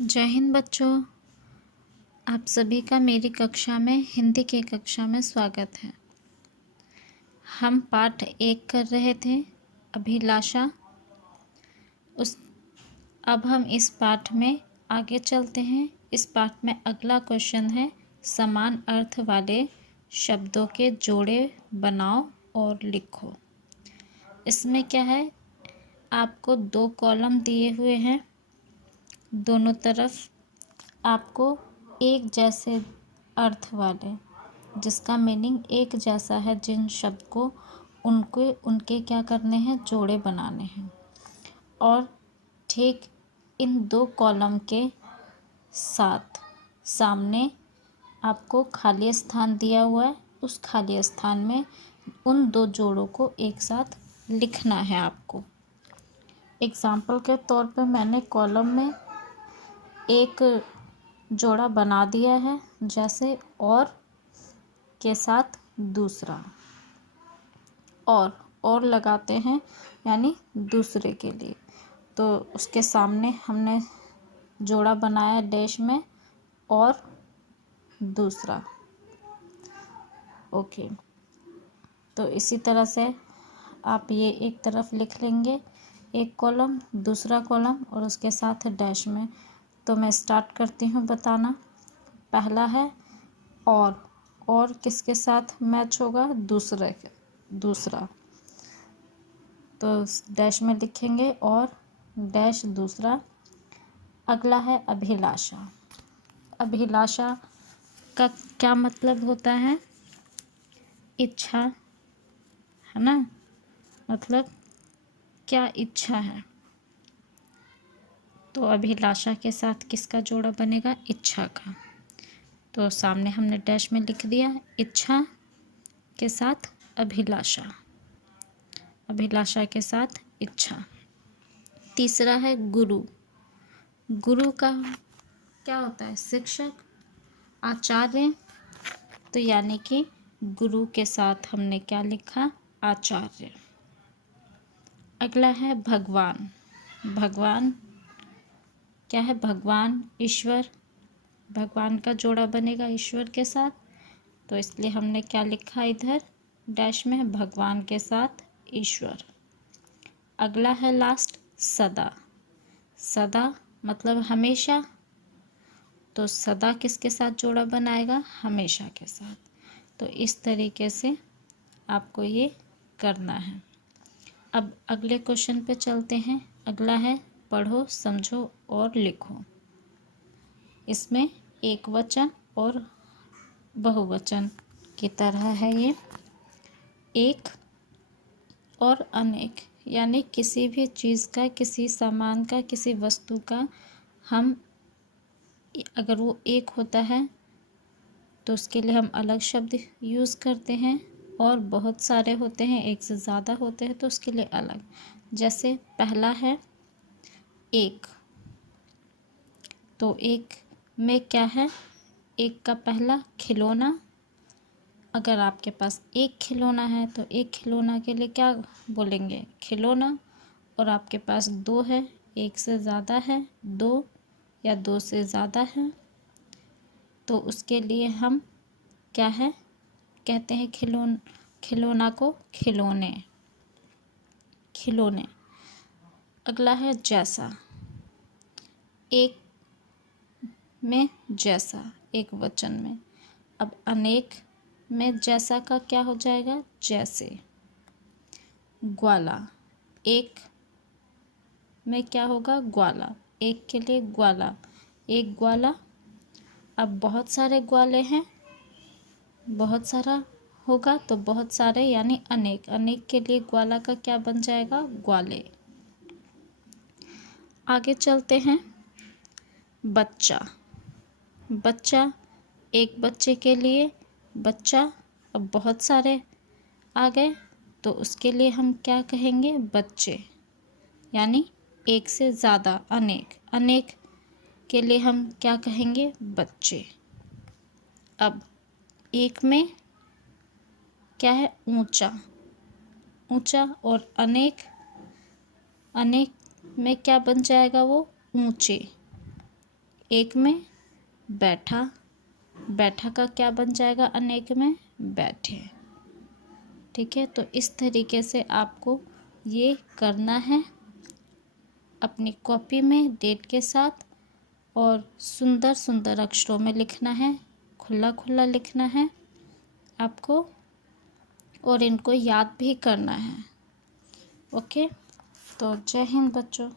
जय हिंद बच्चों। आप सभी का मेरी कक्षा में हिंदी की कक्षा में स्वागत है। हम पाठ 1 कर रहे थे, अभिलाषा। उस अब हम इस पाठ में आगे चलते हैं। इस पाठ में अगला क्वेश्चन है, समान अर्थ वाले शब्दों के जोड़े बनाओ और लिखो। इसमें क्या है, आपको 2 कॉलम दिए हुए हैं। दोनों तरफ आपको एक जैसे अर्थ वाले, जिसका मीनिंग एक जैसा है, जिन शब्द को उनके क्या करने हैं, जोड़े बनाने हैं। और ठीक इन 2 कॉलम के साथ सामने आपको खाली स्थान दिया हुआ है। उस खाली स्थान में उन 2 जोड़ों को एक साथ लिखना है आपको। एग्जाम्पल के तौर पर मैंने कॉलम में एक जोड़ा बना दिया है, जैसे और के साथ दूसरा, और लगाते हैं यानी दूसरे के लिए। तो उसके सामने हमने जोड़ा बनाया डैश में और दूसरा। ओके, तो इसी तरह से आप ये एक तरफ लिख लेंगे, एक कॉलम, दूसरा कॉलम और उसके साथ डैश में। तो मैं स्टार्ट करती हूँ बताना। पहला है और किसके साथ मैच होगा, दूसरा। तो डैश में लिखेंगे और डैश दूसरा। अगला है अभिलाषा। अभिलाषा का क्या मतलब होता है, इच्छा, है ना। मतलब क्या इच्छा है, तो अभिलाषा के साथ किसका जोड़ा बनेगा, इच्छा का। तो सामने हमने डैश में लिख दिया, इच्छा के साथ अभिलाषा, अभिलाषा के साथ इच्छा। तीसरा है गुरु। गुरु का क्या होता है, शिक्षक, आचार्य। तो यानी कि गुरु के साथ हमने क्या लिखा, आचार्य। अगला है भगवान। भगवान क्या है, भगवान, ईश्वर। भगवान का जोड़ा बनेगा ईश्वर के साथ, तो इसलिए हमने क्या लिखा इधर डैश में, भगवान के साथ ईश्वर। अगला है लास्ट सदा। सदा मतलब हमेशा, तो सदा किसके साथ जोड़ा बनाएगा, हमेशा के साथ। तो इस तरीके से आपको ये करना है। अब अगले क्वेश्चन पे चलते हैं। अगला है पढ़ो, समझो और लिखो। इसमें एक वचन और बहुवचन की तरह है ये। एक और अनेक, यानी किसी भी चीज़ का, किसी सामान का, किसी वस्तु का हम अगर वो एक होता है तो उसके लिए हम अलग शब्द यूज़ करते हैं, और बहुत सारे होते हैं, एक से ज़्यादा होते हैं तो उसके लिए अलग। जैसे पहला है एक, तो एक में क्या है, एक का पहला खिलौना। अगर आपके पास एक खिलौना है तो एक खिलौना के लिए क्या बोलेंगे, खिलौना। और आपके पास 2 है, एक से ज़्यादा है, 2 या 2 से ज़्यादा है, तो उसके लिए हम क्या है कहते हैं, खिलौना को खिलौने, खिलौने। अगला है जैसा। एक में जैसा, एक वचन में। अब अनेक में जैसा का क्या हो जाएगा, जैसे। ग्वाला, एक में क्या होगा, ग्वाला, एक के लिए ग्वाला, एक ग्वाला। अब बहुत सारे ग्वाले हैं, बहुत सारा होगा तो बहुत सारे यानी अनेक, अनेक के लिए ग्वाला का क्या बन जाएगा, ग्वाले। आगे चलते हैं, बच्चा। बच्चा, एक बच्चे के लिए बच्चा। अब बहुत सारे आ गए तो उसके लिए हम क्या कहेंगे, बच्चे, यानी एक से ज़्यादा, अनेक, अनेक के लिए हम क्या कहेंगे, बच्चे। अब एक में क्या है, ऊंचा, ऊंचा। और अनेक, अनेक में क्या बन जाएगा, वो ऊंचे, एक में बैठा, बैठा का क्या बन जाएगा अनेक में? बैठे। ठीक है, तो इस तरीके से आपको ये करना है अपनी कॉपी में डेट के साथ, और सुंदर सुंदर अक्षरों में लिखना है, खुला खुला लिखना है आपको, और इनको याद भी करना है। ओके, तो जय हिंद बच्चों।